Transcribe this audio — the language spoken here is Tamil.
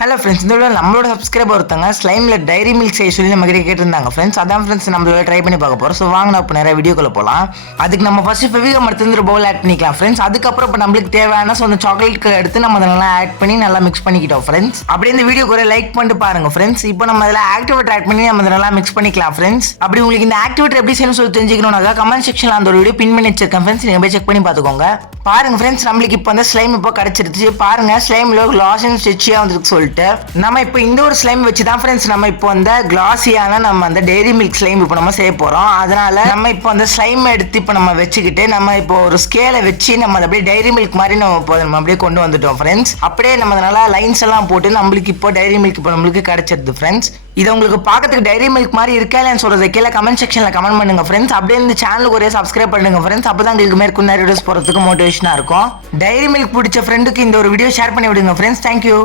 ஹலோ ஃப்ரெண்ட்ஸ், இந்த நம்மளோட சப்ஸ்கிரைபர் ஒருத்தங்க ஸ்லைம்ல டைரி மில்க் செய்ய சொல்லி நம்ம கிட்ட கேட்டிருந்தாங்க ஃப்ரெண்ட்ஸ். அதான் ஃப்ரெண்ட்ஸ் நம்மளோட ட்ரை பண்ணி பார்க்க போகிறோம். ஸோ வாங்க நான் இப்போ நிறைய வீடியோக்குள்ள போகலாம். அதுக்கு நம்ம ஃபர்ஸ்ட் ஃபெவிகம் எடுத்து ஒரு பவுல் ஆட் பண்ணிக்கலாம் ஃப்ரெண்ட்ஸ். அதுக்கப்புறம் இப்போ நம்மளுக்கு தேவையான அந்த சாக்லேட்களை எடுத்து நம்ம அதெல்லாம் ஆட் பண்ணி நல்லா மிக்ஸ் பண்ணிக்கிட்டோம் ஃப்ரெண்ட்ஸ். அப்படியே இந்த வீடியோ கூட லைக் பண்ணிட்டு பாருங்க ஃப்ரெண்ட்ஸ். இப்போ நம்ம அதில் ஆக்டிவேட்டர் ஆட் பண்ணி நம்ம நல்லா மிக்ஸ் பண்ணிக்கலாம் ஃப்ரெண்ட்ஸ். அப்படி உங்களுக்கு இந்த ஆக்டிவேட்டர் எப்படி செய்யணும்னு சொல்லி தெரிஞ்சுக்கணும்னாக்கா கமெண்ட் செக்ஷனில் அந்த ஒரு வீடியோ பின் பண்ணி வச்சிருக்கேன் ஃப்ரெண்ட்ஸ். நீங்கள் போய் செக் பண்ணி பார்த்துக்கோங்க. பாருங்க ஃப்ரெண்ட்ஸ், நம்மளுக்கு இப்போ அந்த ஸ்லைம் இப்போ கிடைச்சிருச்சு. பாருங்க ஸ்லைம்ல கிளாஸ் அண்ட் ஸ்டிச்சியா வந்துருக்கு சொல்லிட்டு நம்ம இப்போ இந்த ஒரு ஸ்லைம் வச்சு தான் ஃப்ரெண்ட்ஸ் நம்ம இப்போ அந்த கிளாஸியான நம்ம அந்த டெய்ரி மில்க் ஸ்லைம் இப்போ நம்ம செய்ய போறோம். அதனால நம்ம இப்போ அந்த ஸ்லைம் எடுத்து இப்போ நம்ம வச்சுக்கிட்டு நம்ம இப்போ ஒரு ஸ்கேலை வச்சு நம்ம அப்படியே டைரி மில்க் மாதிரி நம்ம அப்படியே கொண்டு வந்துட்டோம் ஃப்ரெண்ட்ஸ். அப்படியே நம்ம நல்லா லைன்ஸ் எல்லாம் போட்டு நம்மளுக்கு இப்போ டைரி மில்க் இப்போ நம்மளுக்கு கிடைச்சிருது ஃப்ரெண்ட்ஸ். இது உங்களுக்கு பார்க்கறதுக்கு டைரி மில்க் மாதிரி இருக்கா இல்லைன்னு சொல்றது கீழே கமெண்ட் செக்ஷன்ல கமெண்ட் பண்ணுங்க ஃப்ரெண்ட்ஸ். அப்படியே இந்த சேனலுக்கு ஒரே சப்ஸ்கிரைப் பண்ணுங்க ஃப்ரெண்ட்ஸ். அப்பதான் உங்களுக்கு மேற்கொண்டு நிறைய வீடியோஸ் போறதுக்கு மோட்டிவேஷனா இருக்கும். டைரி மில்க் பிடிச்ச ஃப்ரெண்டுக்கு இந்த ஒரு வீடியோ ஷேர் பண்ணி விடுங்க ஃப்ரெண்ட்ஸ். தேங்க்யூ.